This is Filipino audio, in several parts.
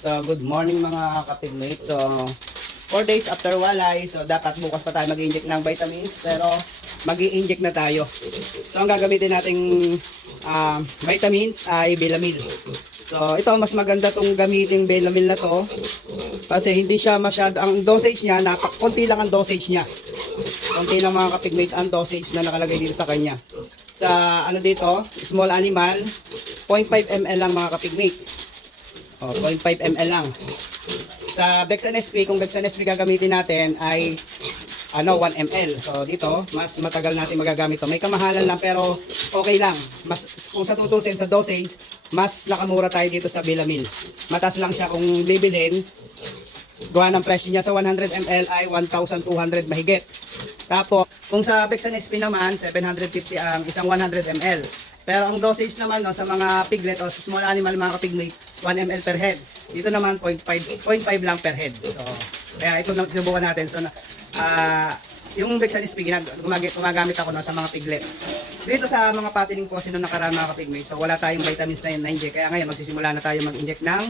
So, good morning mga kapigmates. So, 4 days after walay, so dapat bukas pa tayo mag-inject ng vitamins, pero mag inject na tayo. So, ang gagamitin nating ah, vitamins ay Belamil. So, ito mas maganda tong gamitin Belamil na to kasi hindi siya masyado, ang dosage niya, napak, konti lang ang dosage niya. Konti lang mga kapigmate ang dosage na nakalagay dito sa kanya. Sa ano dito, small animal, 0.5 ml lang mga kapigmate. Oh, 0.5 ml lang. Sa Bexan SP, kung Bexan SP gagamitin natin ay ano 1 ml. So dito, mas matagal natin magagamit to. May kamahalan lang pero okay lang. Mas kung sa tutusin sa dosage, mas nakamura tayo dito sa Bilamil. Matas lang siya kung bibilhin. Gawa ng presyo niya sa 100 ml ay 1,200 mahigit. Tapos, kung sa Bexan SP naman, 750 ang isang 100 ml. Pero ang dosage naman no, sa mga piglet o sa small animal, mga kapiglet, 1 ml per head. Dito naman, 0.5, 0.5 lang per head. So, kaya ito na sinubukan natin. So, na- ah, yung Bexan SP, gumagamit ako no, sa mga piglet. Dito sa mga patining po, sino nakaraan mga kapiglet, so wala tayong vitamins na yun na-inject. Kaya ngayon, magsisimula na tayo mag-inject ng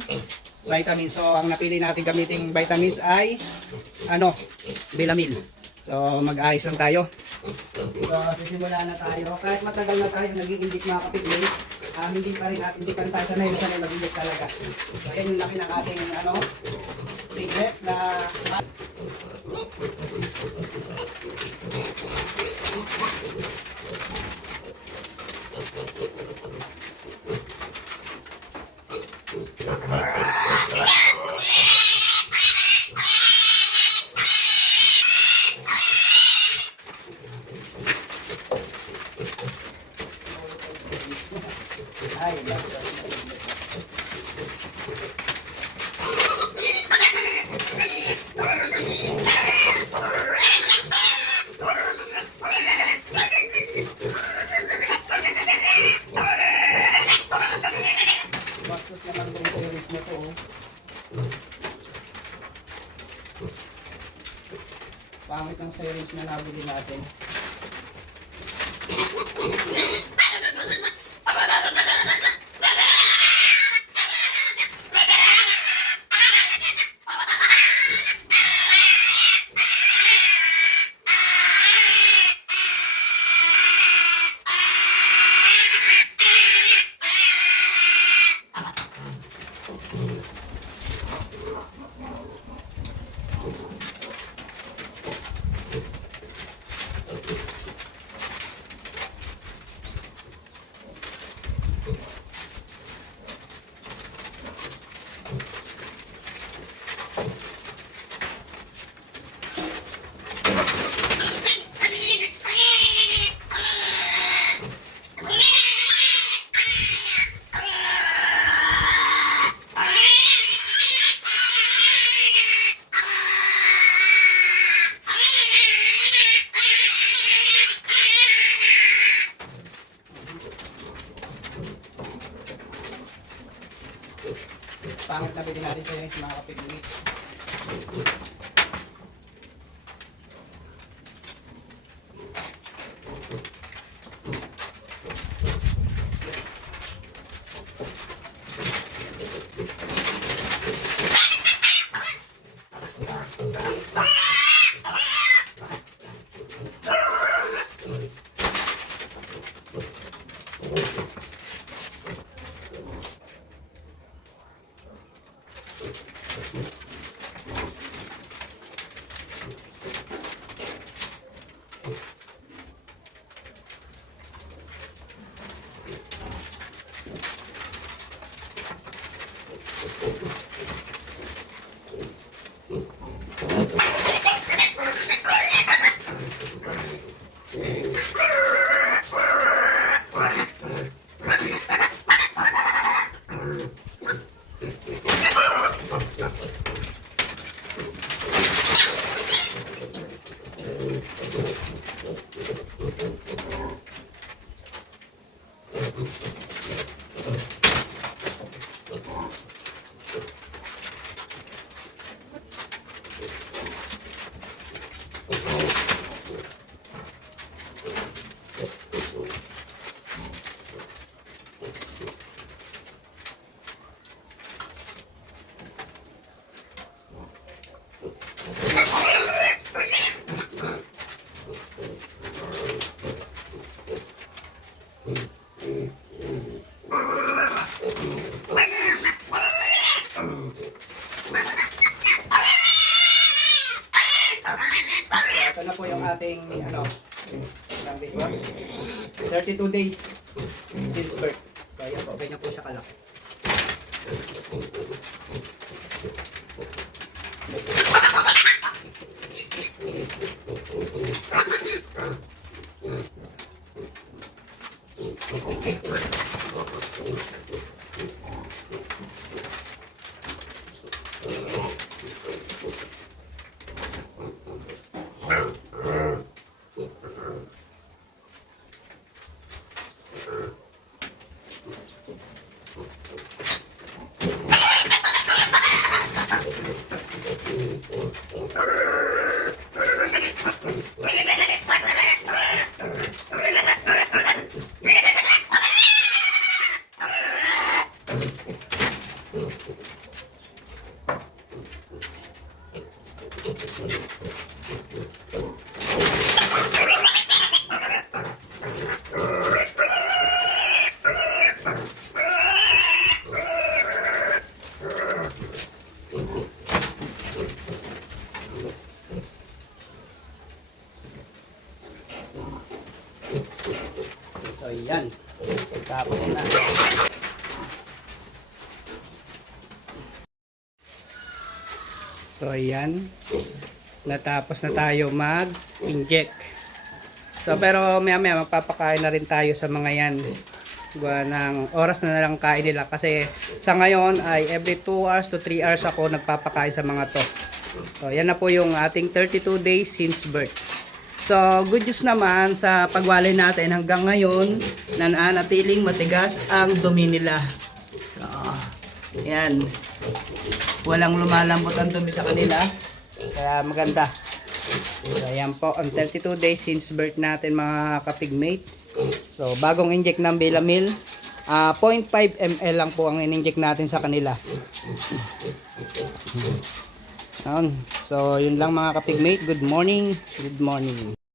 vitamins. So, ang napili natin gamiting vitamins ay, ano, Bilamil. So, mag-ayos lang tayo. So, sisimula na tayo. Kahit matagal na tayo nag-i-inject mga kapitid, ah, hindi pa rin, at hindi pa rin tayo sanay na sanay mag-inject talaga. So, yung laki ng ating, ano, piglet na ay, bastos naman itong series na to. oh. Pangit ng series na nabili natin. Pangit na bili natin series mga kapitid. Ating, ano, ilang days ba? 32 days since birth. So, ayan po, ganyan po siya kalaki. So, yan. Tapos na. So, ayan. Natapos na tayo mag-inject. So, pero maya maya magpapakain na rin tayo sa mga yan. Gawa ng oras na nalang kain nila. Kasi sa ngayon ay every 2 hours to 3 hours ako nagpapakain sa mga to. So, yan na po yung ating 32 days since birth. So, good news naman sa pagwalay natin hanggang ngayon na nanatiling matigas ang dumi nila. So, yan. Walang lumalambot ang dumi sa kanila. Kaya maganda. So, ayan po, ang 32 days since birth natin mga kapigmate. So, bagong inject ng Belamil. ah 0.5 ml lang po ang in-inject natin sa kanila. Yun. So, yun lang mga kapigmate. Good morning. Good morning.